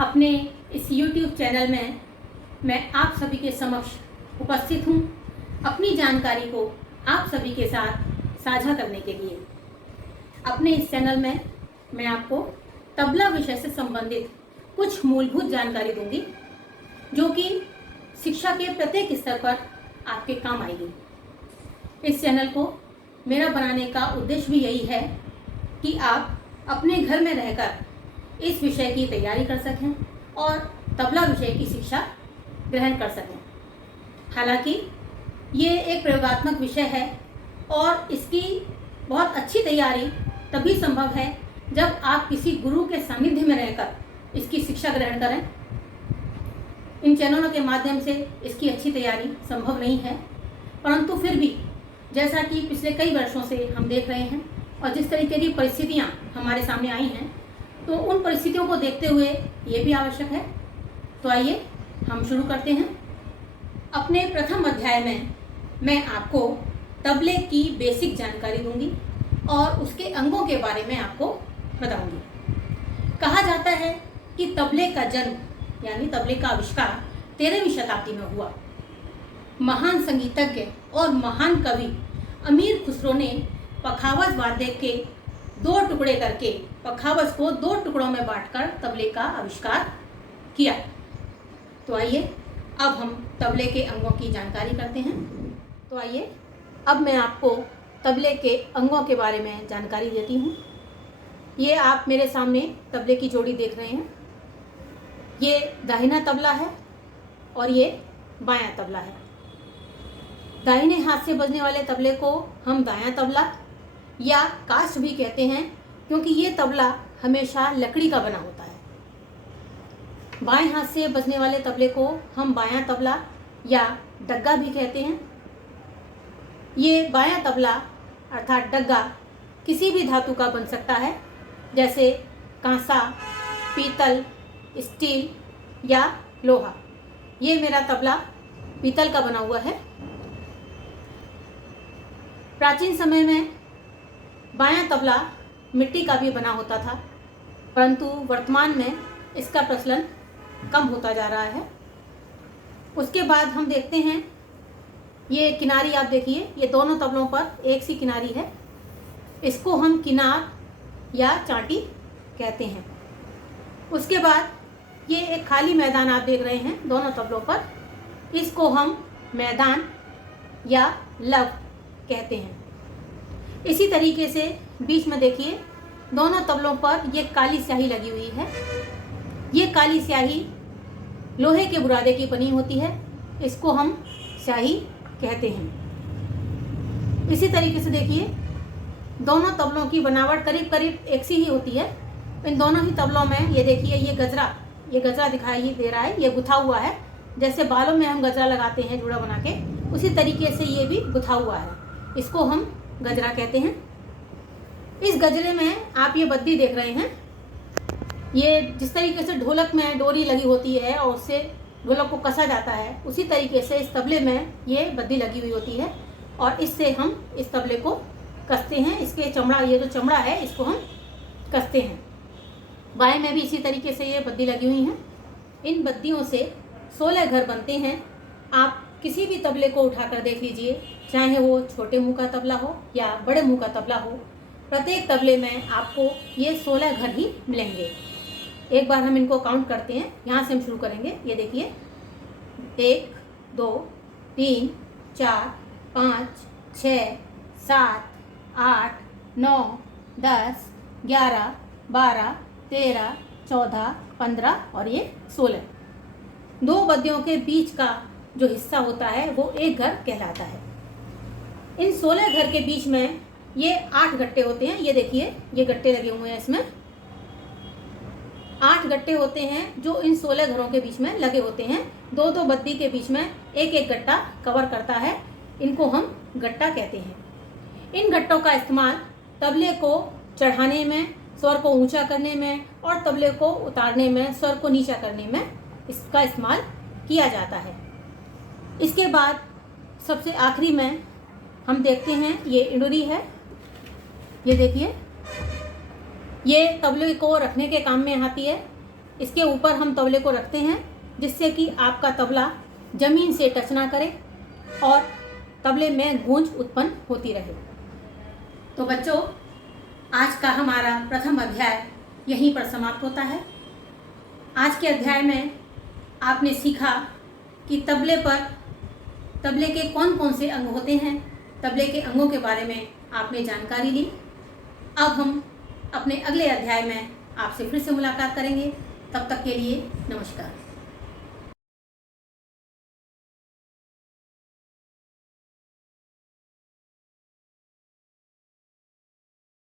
अपने इस YouTube channel में मैं आप सभी के समक्ष उपस्थित हूँ अपनी जानकारी को आप सभी के साथ साझा करने के लिए। अपने इस चैनल में मैं आपको तबला विषय से संबंधित कुछ मूलभूत जानकारी दूंगी जो कि शिक्षा के प्रत्येक स्तर पर आपके काम आएगी। इस चैनल को मेरा बनाने का उद्देश्य भी यही है कि आप अपने घर में रहकर इस विषय की तैयारी कर सकें और तबला विषय की शिक्षा ग्रहण कर सकें। हालांकि ये एक प्रयोगात्मक विषय है और इसकी बहुत अच्छी तैयारी तभी संभव है जब आप किसी गुरु के सानिध्य में रहकर इसकी शिक्षा ग्रहण करें। इन चैनलों के माध्यम से इसकी अच्छी तैयारी संभव नहीं है, परंतु फिर भी जैसा कि पिछले कई वर्षों से हम देख रहे हैं और जिस तरीके की परिस्थितियां हमारे सामने आई हैं, तो उन परिस्थितियों को देखते हुए ये भी आवश्यक है। तो आइए हम शुरू करते हैं। अपने प्रथम अध्याय में मैं आपको तबले की बेसिक जानकारी दूंगी और उसके अंगों के बारे में आपको बताऊंगी। कहा जाता है कि तबले का जन्म यानी तबले का आविष्कार 13वीं शताब्दी में हुआ। महान संगीतज्ञ और महान कवि अमीर खुसरो ने पखावज वाद्य के दो टुकड़े करके पखावज को 2 टुकड़ों में बांटकर तबले का आविष्कार किया। तो आइए अब हम तबले के अंगों की जानकारी करते हैं। तो आइए अब मैं आपको तबले के अंगों के बारे में जानकारी देती हूँ। ये आप मेरे सामने तबले की जोड़ी देख रहे हैं। ये दाहिना तबला है और ये बायां तबला है। दाहिने हाथ से बजने वाले तबले को हम दायां तबला या काष्ठ भी कहते हैं, क्योंकि ये तबला हमेशा लकड़ी का बना होता है। बाएं हाथ से बजने वाले तबले को हम बायां तबला या डग्गा भी कहते हैं। ये बायां तबला अर्थात डग्गा किसी भी धातु का बन सकता है, जैसे कांसा, पीतल, स्टील या लोहा। ये मेरा तबला पीतल का बना हुआ है। प्राचीन समय में बायां तबला मिट्टी का भी बना होता था, परंतु वर्तमान में इसका प्रचलन कम होता जा रहा है। उसके बाद हम देखते हैं ये किनारी, आप देखिए ये दोनों तबलों पर एक सी किनारी है। इसको हम किनार या चांटी कहते हैं। उसके बाद ये एक खाली मैदान आप देख रहे हैं दोनों तबलों पर, इसको हम मैदान या लव कहते हैं। इसी तरीके से बीच में देखिए दोनों तबलों पर ये काली स्याही लगी हुई है। ये काली स्याही लोहे के बुरादे की बनी होती है, इसको हम स्याही कहते हैं। इसी तरीके से देखिए दोनों तबलों की बनावट करीब करीब एक सी ही होती है। इन दोनों ही तबलों में ये देखिए ये गजरा दिखाई दे रहा है, ये गुथा हुआ है। जैसे बालों में हम गजरा लगाते हैं जूड़ा बना के, उसी तरीके से ये भी गुथा हुआ है, इसको हम गजरा कहते हैं। इस गजरे में आप ये बद्दी देख रहे हैं। ये जिस तरीके से ढोलक में डोरी लगी होती है और उससे ढोलक को कसा जाता है, उसी तरीके से इस तबले में ये बद्दी लगी हुई होती है और इससे हम इस तबले को कसते हैं। इसके चमड़ा, ये जो चमड़ा है इसको हम कसते हैं। बाएं में भी इसी तरीके से ये बद्दी लगी हुई हैं। इन बद्दियों से 16 घर बनते हैं। आप किसी भी तबले को उठाकर देख लीजिए, चाहे वो छोटे मुंह का तबला हो या बड़े मुंह का तबला हो, प्रत्येक तबले में आपको ये 16 घर ही मिलेंगे। एक बार हम इनको काउंट करते हैं, यहाँ से हम शुरू करेंगे। ये देखिए 1 2 3 4 5 6 7 8 9 10 11 12 13 14 15 और ये 16। 2 बद्दियों के बीच का जो हिस्सा होता है वो एक घर कहलाता है। इन 16 घर के बीच में ये 8 गट्टे होते हैं। ये देखिए ये गट्टे लगे हुए हैं, इसमें 8 गट्टे होते हैं जो इन 16 घरों के बीच में लगे होते हैं। 2-2 बद्दी के बीच में एक एक गट्टा कवर करता है, इनको हम गट्टा कहते हैं। इन गट्टों का इस्तेमाल तबले को चढ़ाने में, स्वर को ऊंचा करने में और तबले को उतारने में, स्वर को नीचा करने में इसका इस्तेमाल किया जाता है। इसके बाद सबसे आखिरी में हम देखते हैं ये इंडुरी है। ये देखिए ये तबले को रखने के काम में आती है। इसके ऊपर हम तबले को रखते हैं, जिससे कि आपका तबला ज़मीन से टच ना करे और तबले में गूंज उत्पन्न होती रहे। तो बच्चों, आज का हमारा प्रथम अध्याय यहीं पर समाप्त होता है। आज के अध्याय में आपने सीखा कि तबले के कौन कौन से अंग होते हैं। तबले के अंगों के बारे में आपने जानकारी ली। अब हम अपने अगले अध्याय में आपसे फिर से मुलाकात करेंगे। तब तक के लिए नमस्कार।